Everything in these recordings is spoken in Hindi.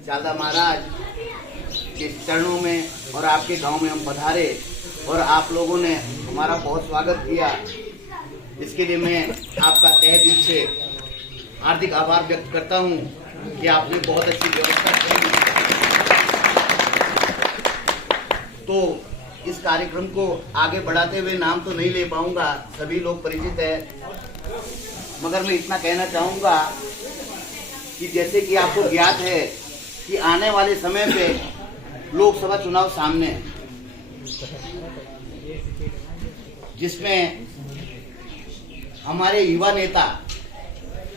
चालदा महाराज के चरणों में और आपके गांव में हम पधारे और आप लोगों ने हमारा बहुत स्वागत किया। इसके लिए मैं आपका तहे दिल से हार्दिक आभार व्यक्त करता हूं कि आपने बहुत अच्छी व्यवस्था की। तो इस कार्यक्रम को आगे बढ़ाते हुए नाम तो नहीं ले पाऊंगा, सभी लोग परिचित है, मगर मैं इतना कहना चाहूंगा कि जैसे कि आपको ज्ञात है कि आने वाले समय पे लोकसभा चुनाव सामने है, जिसमें हमारे युवा नेता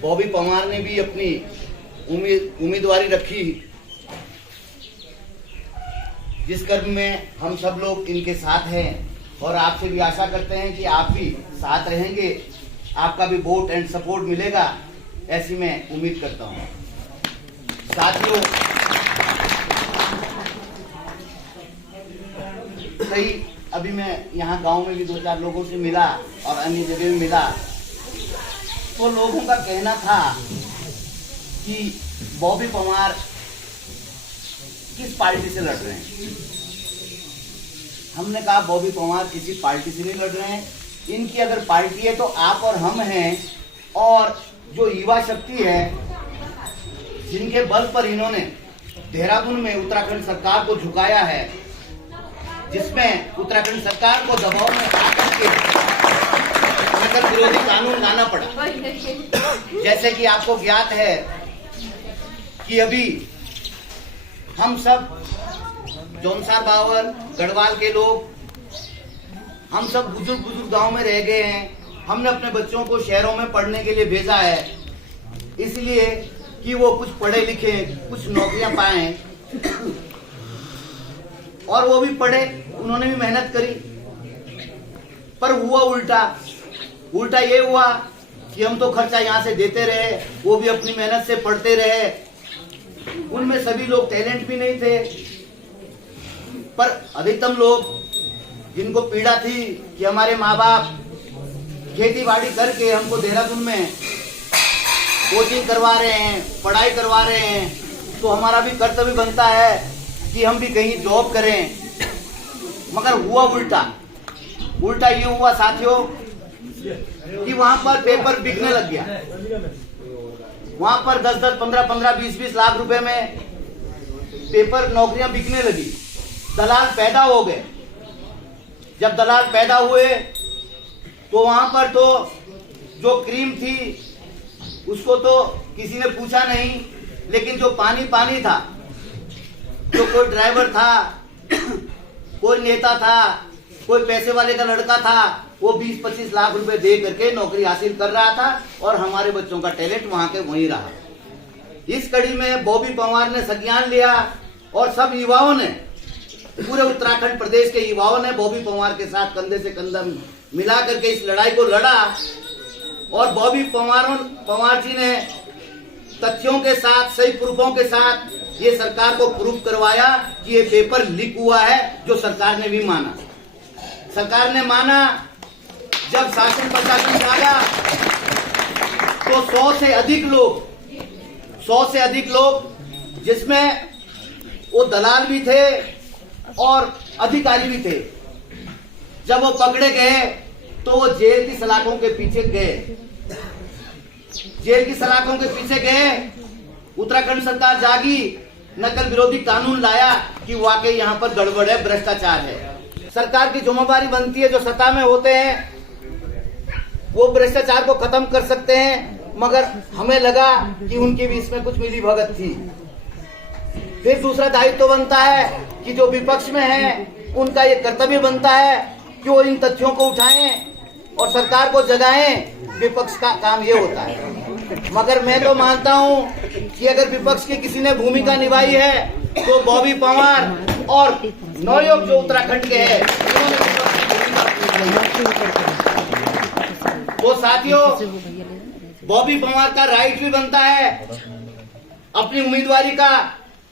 बॉबी पवार ने भी अपनी उम्मीदवारी रखी, जिस कर्म में हम सब लोग इनके साथ हैं और आपसे भी आशा करते हैं कि आप भी साथ रहेंगे, आपका भी वोट एंड सपोर्ट मिलेगा, ऐसी मैं उम्मीद करता हूं। साथियों, कई अभी मैं यहाँ गांव में भी 2-4 लोगों से मिला और अन्य जगह भी मिला, तो लोगों का कहना था कि बॉबी पवार किस पार्टी से लड़ रहे हैं। हमने कहा बॉबी पवार किसी पार्टी से नहीं लड़ रहे हैं, इनकी अगर पार्टी है तो आप और हम हैं, और जो युवा शक्ति है जिनके बल पर इन्होंने देहरादून में उत्तराखंड सरकार को झुकाया है, जिसमें उत्तराखंड सरकार को दबाव में आकर के नक्सल विरोधी कानून लाना पड़ा। जैसे कि आपको ज्ञात है कि अभी हम सब जौनसार बावर गढ़वाल के लोग, हम सब बुजुर्ग गांव में रह गए हैं। हमने अपने बच्चों को शहरों में पढ़ने के लिए भेजा है, इसलिए कि वो कुछ पढ़े लिखे, कुछ नौकरियां पाएं, और वो भी पढ़े, उन्होंने भी मेहनत करी। पर हुआ उल्टा ये हुआ कि हम तो खर्चा यहाँ से देते रहे, वो भी अपनी मेहनत से पढ़ते रहे। उनमें सभी लोग टैलेंट भी नहीं थे, पर अधिकतम लोग जिनको पीड़ा थी कि हमारे माँ बाप खेती बाड़ी करके हमको देहरादून में कोचिंग करवा रहे हैं, पढ़ाई करवा रहे हैं, तो हमारा भी कर्तव्य बनता है कि हम भी कहीं जॉब करें। मगर हुआ उल्टा ये हुआ साथियों कि वहां पर पेपर बिकने लग गया। वहां पर 10-10, 15-15, 20-20 लाख रुपए में पेपर नौकरियां बिकने लगी। दलाल पैदा हो गए। जब दलाल पैदा हुए तो वहां पर तो जो क्रीम थी उसको तो किसी ने पूछा नहीं, लेकिन जो पानी था, जो कोई ड्राइवर था, कोई नेता था, कोई पैसे वाले का लड़का था, वो 20-25 लाख रुपए दे करके नौकरी हासिल कर रहा था, और हमारे बच्चों का टैलेंट वहां के वहीं रहा। इस कड़ी में बॉबी पवार ने संज्ञान लिया और सब युवाओं ने, पूरे उत्तराखंड प्रदेश के युवाओं ने बॉबी पवार के साथ कंधे से कंधा मिला करके इस लड़ाई को लड़ा। और बॉबी पवार जी ने तथ्यों के साथ, सही प्रूफों के साथ ये सरकार को प्रूफ करवाया कि ये पेपर लीक हुआ है, जो सरकार ने भी माना। सरकार ने माना। जब शासन प्रशासन जागा तो 100 से अधिक लोग, जिसमें वो दलाल भी थे और अधिकारी भी थे, जब वो पकड़े गए तो वो जेल की सलाखों के पीछे गए। उत्तराखंड सरकार जागी, नकल विरोधी कानून लाया कि वाकई यहाँ पर गड़बड़ है, भ्रष्टाचार है। सरकार की जिम्मेदारी बनती है, जो सत्ता में होते हैं वो भ्रष्टाचार को खत्म कर सकते हैं, मगर हमें लगा कि उनकी भी इसमें कुछ मिली भगत थी। फिर दूसरा दायित्व बनता है कि जो विपक्ष में है उनका ये कर्तव्य बनता है कि वो इन तथ्यों को उठाएं और सरकार को जगाएं। विपक्ष का काम ये होता है। मगर मैं तो मानता हूं कि अगर विपक्ष की किसी ने भूमिका निभाई है तो बॉबी पवार और नवयुवक जो उत्तराखंड के हैं, तो साथियों बॉबी पवार का राइट भी बनता है अपनी उम्मीदवारी का,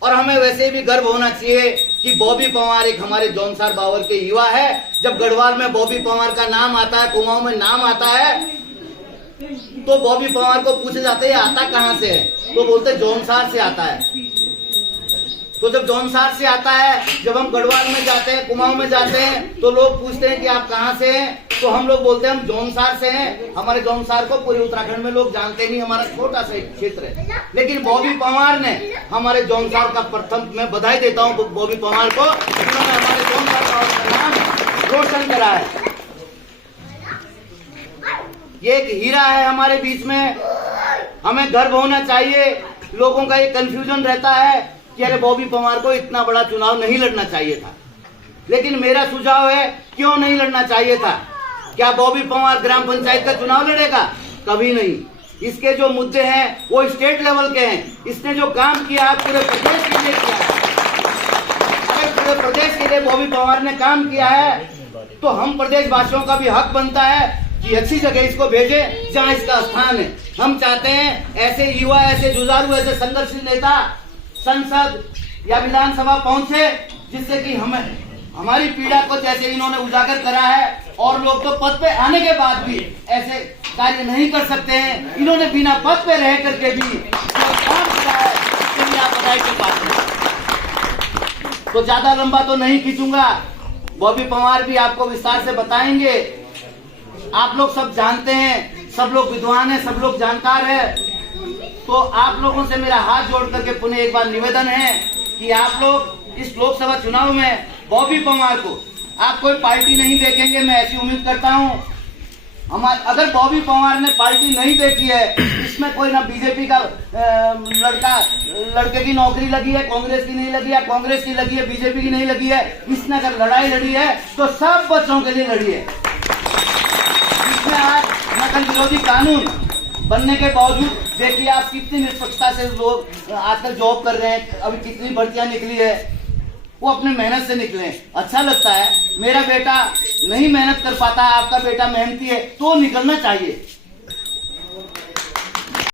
और हमें वैसे भी गर्व होना चाहिए कि बॉबी पवार एक हमारे जौनसार बावर के युवा है। जब गढ़वाल में बॉबी पवार का नाम आता है, कुमाऊं में नाम आता है, तो बॉबी पवार को पूछे जाते हैं आता कहां से है, तो बोलते जौनसार से आता है। तो जब जौनसार से आता है, जब हम गढ़वाल में जाते हैं, कुमाऊं में जाते हैं, तो लोग पूछते हैं कि आप कहाँ से हैं, तो हम लोग बोलते हैं हम जौनसार से हैं। हमारे जौनसार को पूरे उत्तराखंड में लोग जानते नहीं, हमारा छोटा सा क्षेत्र है। लेकिन बॉबी पंवार ने हमारे जौनसार का प्रथम, मैं बधाई देता हूँ बॉबी पंवार को, उन्होंने हमारे जौनसार का नाम रोशन करा है। ये एक हीरा है हमारे बीच में, हमें गर्व होना चाहिए। लोगों का ये कंफ्यूजन रहता है कि अरे बॉबी पंवार को इतना बड़ा चुनाव नहीं लड़ना चाहिए था, लेकिन मेरा सुझाव है क्यों नहीं लड़ना चाहिए था। क्या बॉबी पंवार ग्राम पंचायत का चुनाव लड़ेगा? कभी नहीं। इसके जो मुद्दे हैं वो स्टेट लेवल के हैं। इसने जो काम किया है पूरे प्रदेश के लिए किया है। अगर पूरे प्रदेश के लिए बॉबी पंवार ने काम किया है तो हम प्रदेशवासियों का भी हक बनता है कि अच्छी जगह इसको भेजे जहाँ इसका स्थान है। हम चाहते हैं ऐसे युवा, ऐसे जुझारू, ऐसे संघर्षशील नेता संसद या विधानसभा पहुंचे, जिससे कि हमें हमारी पीड़ा को जैसे इन्होंने उजागर करा है। और लोग तो पद पे आने के बाद भी ऐसे कार्य नहीं कर सकते हैं। इन्होंने बिना पद पे रह करके भी काम किया है, इसलिए आप बधाई के पात्र हैं। तो ज्यादा लंबा तो नहीं खींचूंगा, बॉबी पंवार भी आपको विस्तार से बताएंगे। आप लोग सब जानते हैं, सब लोग विद्वान हैं, सब लोग जानकार हैं। तो आप लोगों से मेरा हाथ जोड़ करके पुनः एक बार निवेदन है कि आप लोग इस लोकसभा चुनाव में बॉबी पंवार को आप कोई पार्टी नहीं देखेंगे, मैं ऐसी उम्मीद करता हूं। अगर बॉबी पंवार ने पार्टी नहीं देखी है, इसमें कोई ना बीजेपी का लड़के की नौकरी लगी है, कांग्रेस की नहीं लगी है, कांग्रेस की लगी है, बीजेपी की नहीं लगी है, इसने अगर लड़ाई लड़ी है तो सब बच्चों के लिए लड़ी है। इसमें आज नकल विरोधी कानून बनने के बावजूद देखिए आप कितनी निष्पक्षता से लोग आजकल जॉब कर रहे हैं। अभी कितनी भर्तियां निकली है, वो अपने मेहनत से निकले। अच्छा लगता है। मेरा बेटा नहीं मेहनत कर पाता है, आपका बेटा मेहनती है, तो निकलना चाहिए।